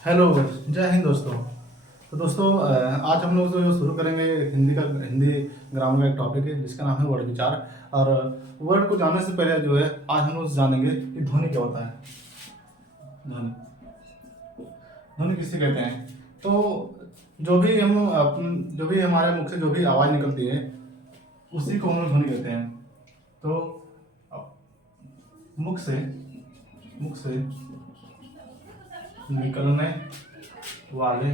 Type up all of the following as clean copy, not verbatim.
Hello, जय हिंद दोस्तों। तो दोस्तों आज हम लोग जो शुरू करेंगे हिंदी ग्रामर का एक टॉपिक है जिसका नाम है वर्ड विचार। और वर्ड को जानने से पहले जो है आज हम लोग जानेंगे कि ध्वनि क्या होता है। ध्वनि ध्वनि किसे कहते हैं। तो जो भी हमारे मुख से जो भी आवाज़ निकलती है उसी को हम लोग ध्वनि कहते हैं। तो अ, मुख से मुख से निकलने वाले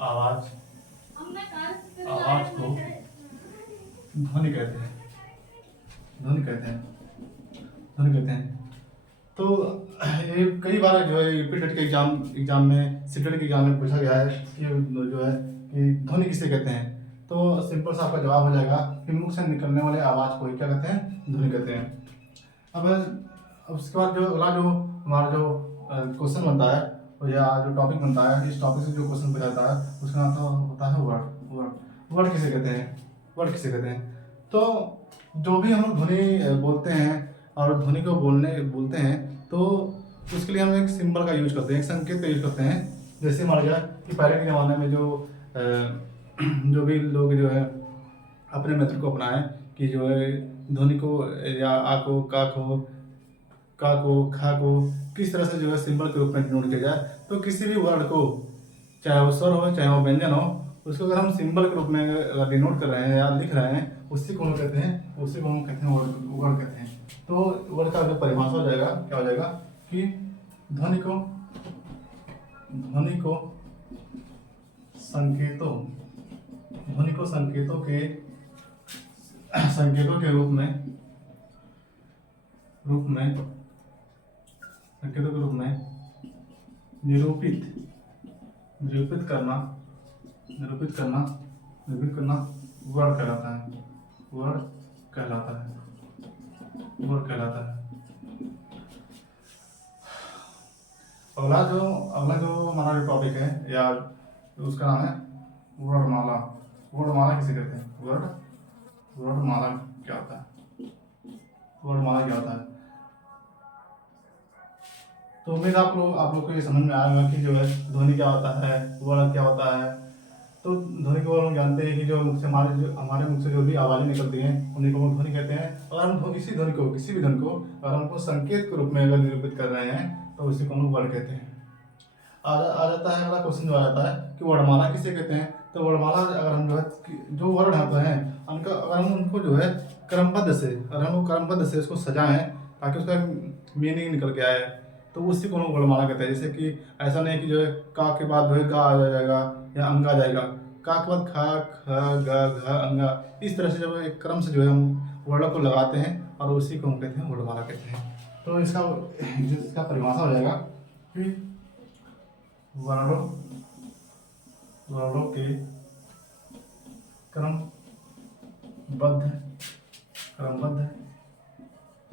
आवाज आवाज को ध्वनि कहते हैं। ध्वनि कहते हैं ध्वनि कहते हैं। तो ये कई बार जो है यूपीटेट के एग्जाम में सीटेट के एग्जाम में पूछा गया है कि जो है कि ध्वनि किसे कहते हैं। तो सिंपल सा आपका जवाब हो जाएगा कि मुख से निकलने वाले आवाज को ही क्या कहते हैं, ध्वनि कहते हैं। अब उसके बाद जो अगला जो हमारा जो क्वेश्चन बनता है और या जो टॉपिक बनता है, इस टॉपिक से जो क्वेश्चन पूछा जाता है उसका नाम तो होता है वर्ड। वर्ड वर्ड किसे कहते हैं, वर्ड किसे कहते हैं। तो जो भी हम लोग ध्वनि बोलते हैं और ध्वनि को बोलते हैं तो उसके लिए हम एक सिंबल का यूज करते हैं, एक संकेत का यूज करते हैं। जैसे मान लिया कि पहले के ज़माने में जो भी लोग जो है अपने मेथड को अपनाएं कि जो है ध्वनि को या आ को का को खा को किस तरह से जो है सिंबल के रूप में डिनोट किया जाए। तो किसी भी वर्ड को, चाहे वो स्वर हो चाहे वो व्यंजन हो, उसको अगर हम सिंबल के रूप में अगर डिनोट कर रहे हैं या लिख रहे हैं उसी को हम कहते हैं वर्ड कहते हैं। तो वर्ड का जो परिभाषा हो जाएगा, क्या हो जाएगा कि ध्वनि को ध्वनि को संकेतों ध्वनि को संकेतों के रूप में निरूपित निरूपित करना निरूपित करना वर्ड कहलाता है। वर्ड कहलाता है वर्ड कहलाता है। अगला जो हमारा जो टॉपिक है या उसका नाम है वर्णमाला। वर्णमाला किसे कहते हैं। वर्णमाला क्या होता है। वर्णमाला क्या होता है। तो उम्मीद आप लोग को ये समझ में आएगा कि जो है ध्वनि क्या होता है, वर्ण क्या होता है। तो ध्वनि को हम जानते हैं कि जो हमारे मुख से जो भी आवाज़ें निकलती हैं उन्हीं को हम ध्वनि कहते हैं। और हम किसी भी ध्वनि को अगर हमको संकेत के रूप में अगर निरूपित कर रहे हैं तो उसी को हम वर्ण कहते हैं। आ जाता है अगला क्वेश्चन जो आ जाता है कि वर्णमाला किसे कहते हैं। तो वर्णमाला अगर हम जो है जो वर्ण होते हैं उनका अगर हम उनको जो है क्रमबद्ध से उसको सजाएं ताकि उसका मीनिंग निकल के आए तो उसी को हम वर्णमाला कहते हैं। जैसे कि ऐसा नहीं कि जो है का के बाद जो है गा आ जाएगा या अंगा आ जाएगा, का के बाद खा ख ग घ अंगा, इस तरह से जब एक क्रम से जो है हम वर्णों को लगाते हैं और उसी को हम कहते हैं वर्णमाला कहते हैं। तो इसका परिभाषा हो जाएगा कि वर्णों वर्णों के क्रमबद्ध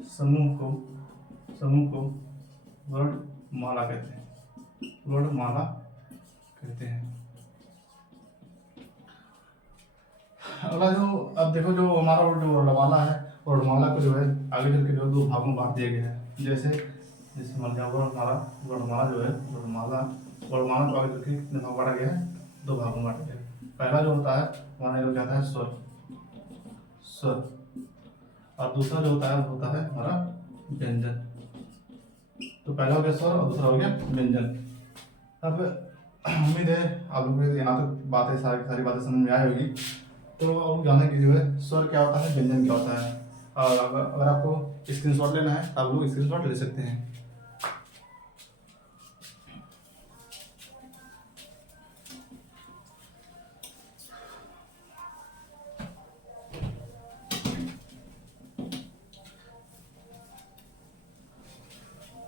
समूह को वर्णमाला कहते हैं। वर्णमाला कहते हैं। अगला जो अब देखो जो हमारा जो वर्णमाला है, वर्णमाला को जो है आगे चल के जो दो भागों में बांट दिया गया है। जैसे मान लिया वर्णमाला जो है वर्णमाला को आगे चल के कितने भाग बांटा गया है, दो भागों में बांटा गया है। पहला जो होता है हमारा जो जाता है स्वर और दूसरा जो होता है हमारा व्यंजन। तो पहला हो गया स्वर और दूसरा हो गया व्यंजन। अब उम्मीद है आप लोगों को यहाँ तक सारी बातें समझ में आई होगी। तो अब जाने की जो है स्वर क्या होता है, व्यंजन क्या होता है। और अगर आपको स्क्रीनशॉट लेना है तो आप लोग स्क्रीनशॉट ले सकते हैं।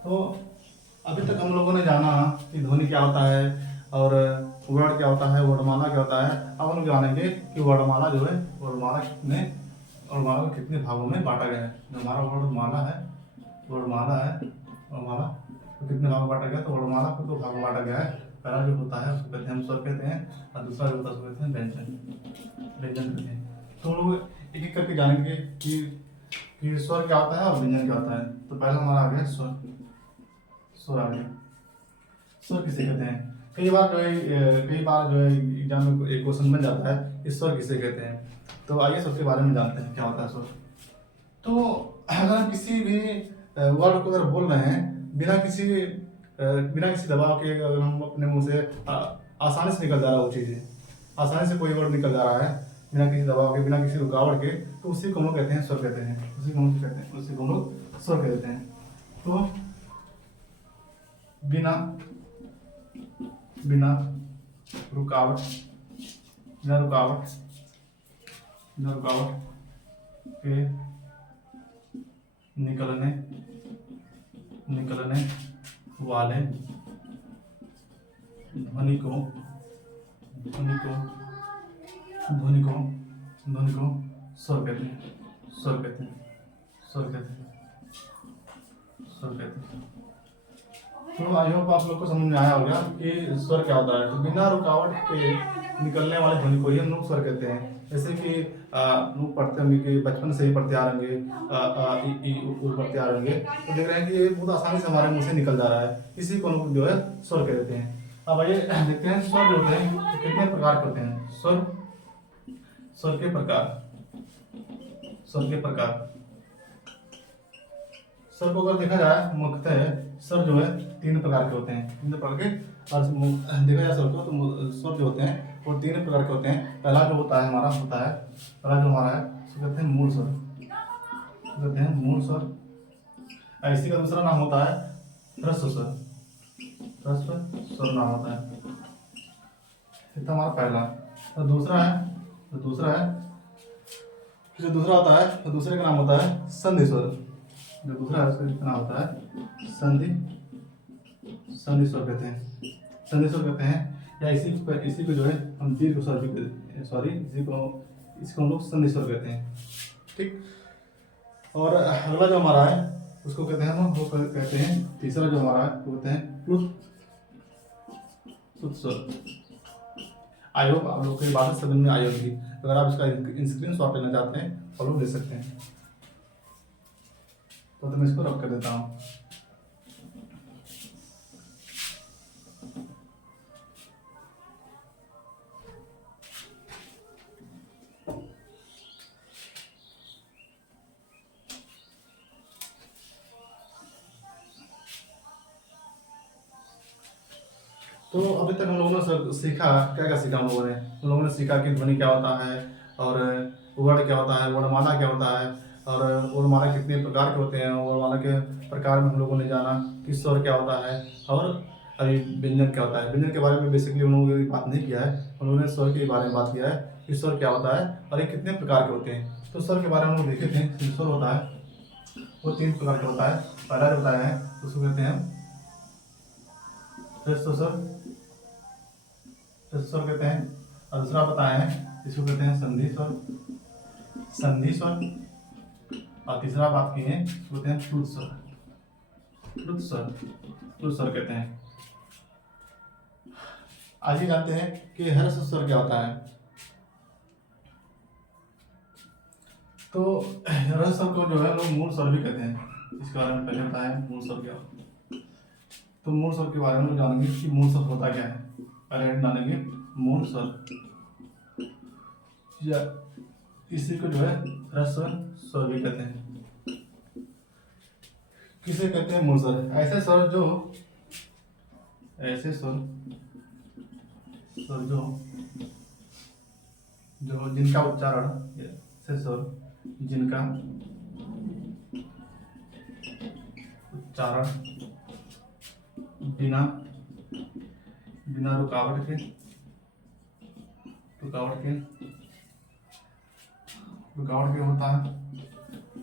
तो अभी तक हम लोगों ने जाना कि ध्वनि क्या होता है और वर्ड क्या होता है, वर्णमाला क्या होता है। अब हम जानेंगे कि वर्णमाला को कितने भागों में बांटा गया है। जो हमारा वर्णमाला को कितने भागों में बांटा गया है। तो वर्णमाला को दो भागों में बांटा गया है। पहला जो होता है उसको कहते हैं हम स्वर कहते हैं और दूसरा जो होता है उसको कहते हैं व्यंजन कहते हैं। तो लोग एक एक करके जानेंगे कि स्वर क्या होता है और व्यंजन क्या होता है। तो पहला हमारा आ गया स्वर आ गया। स्वर किसे कहते हैं? कई बार जो है एग्जाम में एक क्वेश्चन बन जाता है, इस स्वर किसे कहते हैं। तो आइए सबके बारे में जानते हैं क्या होता है स्वर। तो अगर हम किसी भी वर्ड को अगर बोल रहे हैं बिना किसी दबाव के, अगर हम अपने मुंह से आसानी से निकल जा रहा है वो चीज़ें, आसानी से कोई वर्ड निकल जा रहा है बिना किसी दबाव के, बिना किसी रुकावट के, तो उसी को हम लोग कहते हैं स्वर कहते हैं। उसी को हम लोग स्वर कहते हैं। तो बिना बिना रुकावट बिना रुकावट बिना रुकावट के निकलने वाले ध्वनि को स्वर कहते हैं। तो आई होप आप लोग को समझ में आया होगा कि स्वर क्या होता है। तो बिना रुकावट के निकलने वाले ध्वनि को ही हम लोग स्वर कहते हैं। जैसे कि लोग पढ़ते होंगे कि बचपन से ही पढ़ते आ रहेंगे, पढ़ते आ रहेंगे, तो देख रहे हैं कि ये बहुत आसानी से हमारे मुंह से निकल जा रहा है, इसी को हम लोग जो है स्वर कह देते हैं। अब आइए देखते हैं स्वर जो होते हैं कितने प्रकार के होते हैं। स्वर के प्रकार। स्वर को अगर देखा जाए मुख्यतः स्वर जो है 3 प्रकार के होते हैं। 3 प्रकार के, और देखा जाए स्वर को तो स्वर जो होते हैं वो 3 प्रकार के होते हैं। पहला जो होता है हमारा उसको कहते हैं मूल स्वर। इसी का दूसरा नाम होता है ह्रस्व स्वर नाम होता है। इतना हमारा पहला। और दूसरा होता है, तो दूसरे का नाम होता है संधि स्वर। जो दूसरा है उसका नाम होता है संधि स्वर कहते हैं। या इसी को जो है हम दीर्घ स्वर भी, इसको हम लोग संधि स्वर कहते हैं। ठीक। और अगला जो हमारा है उसको कहते हैं तीसरा जो हमारा है वो कहते हैं प्लुत स्वर। आई होप आप लोग को ये बात समझ में आई होगी। अगर आप इसका स्क्रीनशॉट लेना चाहते हैं तो लोग ले सकते हैं। तो मैं इसको रब कर देता हूँ। तो अभी तक हम लोगों ने सीखा, क्या सीखा हम लोगों ने सीखा कि ध्वनि क्या होता है, और वर्ड क्या होता है, वर्णमाला क्या होता है, और वर्णमाला कितने प्रकार के होते हैं। वर्णमाला के प्रकार में हम लोगों ने जाना कि स्वर क्या होता है, और अभी व्यंजन क्या होता है। व्यंजन के बारे में बेसिकली हम लोगों ने बात नहीं किया है, हम लोगों ने स्वर के बारे में बात किया है कि स्वर क्या होता है और ये कितने प्रकार के होते हैं। तो स्वर के बारे में हम लोग देखे थे। स्वर होता है वो 3 प्रकार का होता है। पहला जो बताया है उसको कहते हैं ह्रस्व स्वर कहते हैं, और दूसरा बताया है इसको कहते हैं संधि स्वर, और तीसरा बात की है इसको कहते हैं प्लुत स्वर कहते हैं। आइए जानते हैं कि ह्रस्व स्वर क्या होता है। तो ह्रस्व स्वर को जो है लोग मूल स्वर भी कहते हैं। इसके बारे में पहले बताया मूल स्वर क्या होता है। तो मूल स्वर के बारे में जानेंगे कि मूल स्वर होता क्या है। पहले जानेंगे मूल स्वर, या इसी को जो है ह्रस्व स्वर भी कहते हैं। किसे कहते हैं मूल स्वर? ऐसे स्वर जो जिनका उच्चारण, ऐसे स्वर जिनका उच्चारण बिना रुकावट के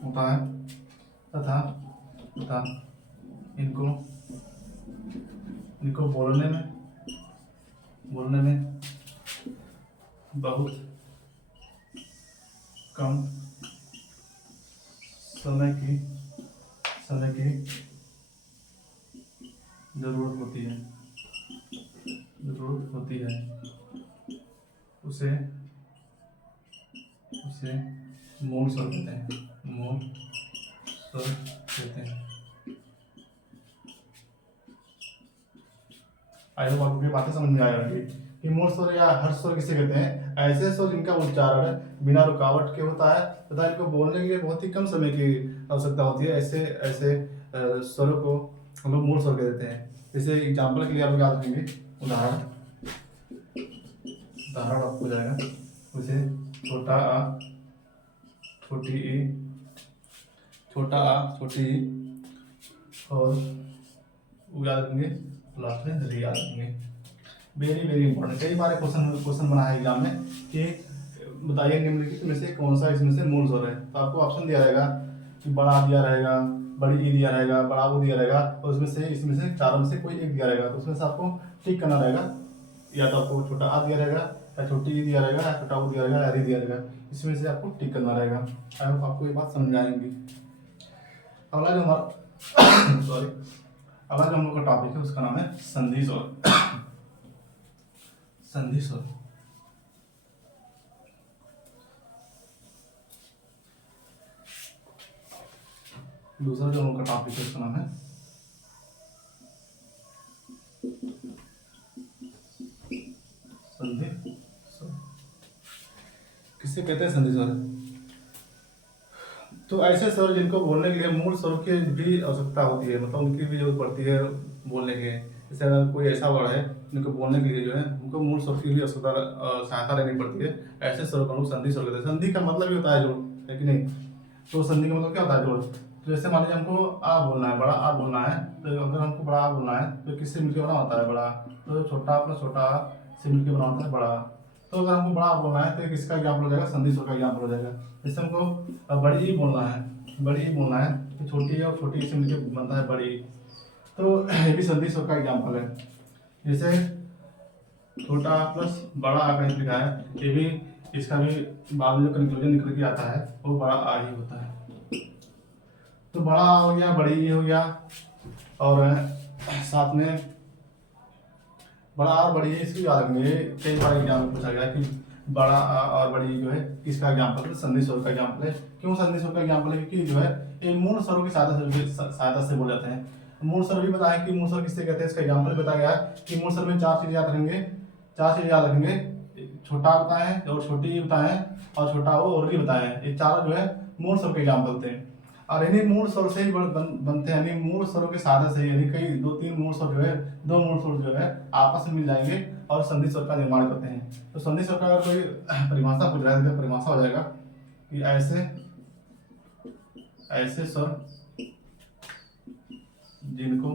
होता है तथा इनको बोलने में बहुत कम समय की जरूरत होती है। उसे मूल स्वर कहते हैं। आई होप आपको ये बातें समझ में आ रही कि मूल स्वर या हर्ष स्वर किसे कहते हैं। ऐसे स्वर जिनका उच्चारण बिना रुकावट के होता है तथा इनको बोलने के लिए बहुत ही कम समय की आवश्यकता होती है, ऐसे ऐसे स्वरों को हम लोग मूल स्वर कह देते हैं। जैसे एग्जाम्पल के लिए आप याद रखेंगे, उदाहरण उदाहरण आपको जाएगा, जैसे छोटा आ छोटी ई, छोटा आ छोटी ई, और याद रखेंगे लास्ट में री याद रखेंगे। वेरी वेरी इंपॉर्टेंट, कई बार क्वेश्चन बना है एग्जाम में कि बताइए निम्नलिखित में से कौन सा इसमें से मूल स्वर है। तो आपको ऑप्शन दिया रहेगा कि बड़ा दिया रहेगा, बड़ी ई दिया रहेगा, बड़ा वो दिया रहेगा, और उसमें से इसमें से चारों में से कोई एक दिया रहेगा। तो उसमें से आपको टिक करना रहेगा, या तो आपको छोटा आ दिया रहेगा, या छोटी ई दिया रहेगा, या छोटा वो दिया रहेगा, या री दिया रहेगा। इसमें से आपको टिक करना रहेगा। आई होप आपको ये बात समझ में आएंगी। अगला जो हमारा सॉरी अगला जो हम लोग का टॉपिक है उसका नाम है संधि स्वर। संधि स्वर। दूसरा जो हम लोग का टॉपिक है उसका नाम है संधि स्वर। किसे कहते हैं संधि स्वर? तो ऐसे स्वर जिनको बोलने के लिए मूल स्वरों की भी आवश्यकता होती है, मतलब उनकी भी जरूरत पड़ती है बोलने के। जैसे अगर कोई ऐसा वर्ड है जिनको बोलने के लिए जो है उनको मूल स्वर की भी आवश्यकता सहायता लेनी पड़ती है, ऐसे स्वरों को हम लोग संधि स्वर कहते हैं। संधि का मतलब ही होता है जोड़, है कि नहीं? तो संधि का मतलब क्या होता है? जोड़। तो जैसे मान लीजिए हमको आ बोलना है, बड़ा आ बोलना है, तो अगर हमको बड़ा आ बोलना है तो किससे मिलकर बना होता है? बड़ा। तो छोटा प्लस छोटा आ से मिलकर बना होता है बड़ा। तो अगर हमको बड़ा बोलना है तो किसका एग्जाम्पल हो जाएगा? संधि स्वर का एग्जाम्पल हो जाएगा। जैसे हमको बड़ी ई बोलना है, बड़ी ई बोलना है तो छोटी और छोटी ई से मिलकर बनता है बड़ी। तो ये भी संधि स्वर का एग्जाम्पल है। जैसे छोटा आ प्लस बड़ा आ का लिखा है, ये भी इसका भी बाद में जो कंक्लूजन निकल के आता है वो बड़ा आ ही होता है। तो बड़ा आ हो गया, बड़ी ई हो गया, और साथ में बड़ा और बड़ी है इसकी याद रखेंगे। कई बार एग्जाम में पूछा गया कि बड़ा और बड़ी जो है किसका एग्जाम्पल है? संधि स्वर का एग्जाम्पल है। क्यों संधि स्वर का एग्जाम्पल है? क्योंकि जो है ये मूल स्वरों की सहायता से बोले जाते हैं। मूल स्वर भी बताया कि मूल स्वर किससे कहते हैं, इसका एग्जाम्पल बताया गया है कि मूल स्वर में चार चीजें याद रखेंगे, चार चीजें याद रखेंगे। छोटा बताए और छोटी बताए और छोटा वो और भी बताए। ये चारों जो है मूल स्वर के एग्जाम्पल थे। और इन्हीं मूल स्वर से ही बनते हैं, यानी मूल स्वरों के साधन से, यानी कई दो तीन मूल स्वर जो है, दो मूल स्वर जो है आपस में मिल जाएंगे और संधि स्वर का निर्माण करते हैं। तो संधि स्वर का अगर कोई परिभाषा पूछ रहा है तो परिभाषा हो जाएगा कि ऐसे ऐसे स्वर जिनको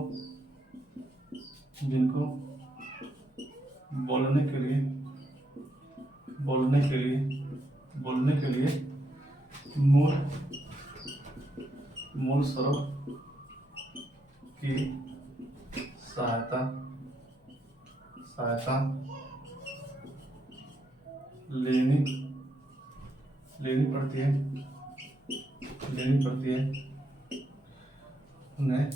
जिनको बोलने के लिए बोलने के लिए बोलने के लिए मूल मूल स्वरों की सहायता सहायता लेनी लेनी पड़ती है उन्हें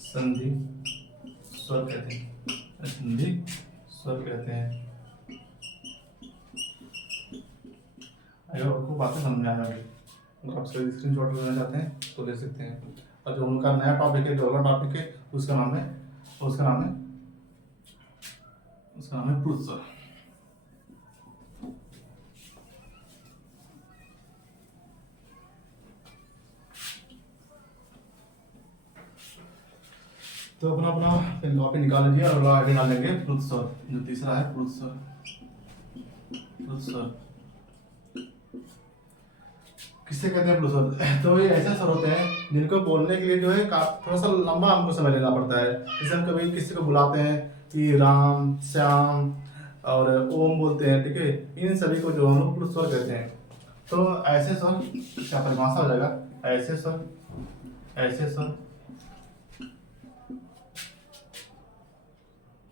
संधि स्वर कहते हैं। संधि स्वर कहते हैं। आपको बातें समझ में आ जाएगी। अगर आप सही स्क्रीनशॉट लेना चाहते हैं तो ले सकते हैं। और जो उनका नया टॉपिक है, जो अगला टॉपिक है, उसका नाम है प्लूत स्वर। तो अपना अपना कॉपी निकाल लीजिए और अगला आगे डाल लेंगे प्लूत स्वर। जो तीसरा है प्लूत स्वर। किससे कहते हैं प्लूत स्वर? तो ये ऐसे स्वर होते हैं जिनको बोलने के लिए जो है थोड़ा सा लंबा हमको समय लेना पड़ता है। जैसे हम कभी किसी को बुलाते हैं कि राम, श्याम और ओम बोलते हैं, ठीक है, इन सभी को जो हम लोग प्लूत स्वर कहते हैं। तो ऐसे स्वर क्या परिभाषा हो जाएगा? ऐसे स्वर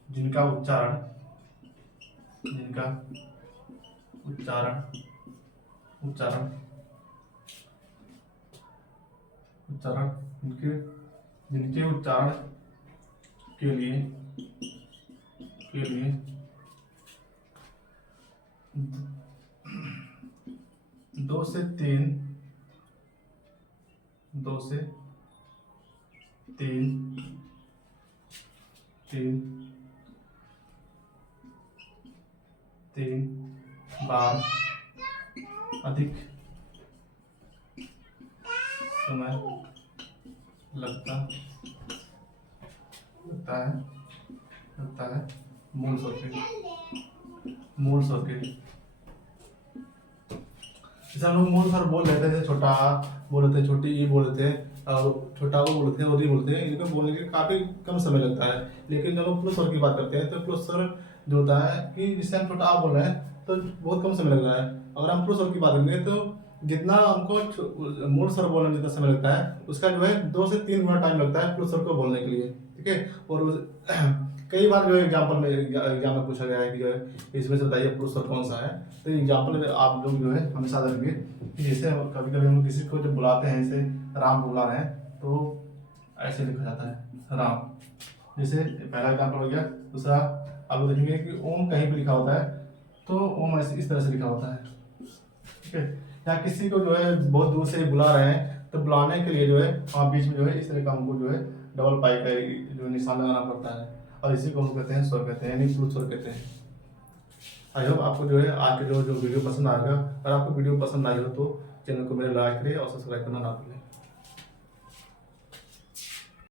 जिनका उच्चारण जिनके उच्चारण के लिए दो से तीन 3 बार अधिक समय लगता है मूल स्वर के जैसे हम लोग मूल स्वर बोल लेते हैं, जैसे छोटा आ बोल लेते हैं, छोटी ई बोल लेते हैं, और छोटा वो बोलते हैं और री बोलते हैं। इनको बोलने के काफी कम समय लगता है। लेकिन जब हम प्लस स्वर की बात करते हैं तो प्लस स्वर जो होता है कि जिससे हम छोटा आ बोल रहे हैं तो बहुत कम समय लग रहा है। अगर हम प्लस स्वर की बात करेंगे तो जितना हमको मूल स्वर बोलने में जितना समय लगता है उसका जो है 2 से 3 गुना टाइम लगता है प्लस स्वर को बोलने के लिए। ठीक है। और कई बार जो है एग्जाम में पूछा गया है कि जो है इसमें से बताइए प्लस स्वर कौन सा है। तो एग्जाम्पल आप लोग जो है हमेशा रखेंगे कि जैसे कभी कभी हम किसी को जब बुलाते हैं, जैसे राम को बुला रहे हैं तो ऐसे लिखा जाता है राम। जैसे पहला एग्जाम्पल हो गया। दूसरा आप लोग देखेंगे कि ओम कहीं पे लिखा होता है तो ओम ऐसे इस तरह से लिखा होता है। ठीक है। या किसी को जो है बहुत दूर से बुला रहे हैं तो बुलाने के लिए जो है वहाँ बीच में जो है इस तरह का हमको जो है डबल पाई का जो निशान लगाना पड़ता है, और इसी को हम कहते हैं स्वर कहते हैं, यानी प्लस स्वर कहते हैं। आई होप आपको जो है आज के जो वीडियो पसंद आएगा। अगर आपको वीडियो पसंद आई हो तो चैनल को मेरे लाइक करें और सब्सक्राइब करना ना भूलें।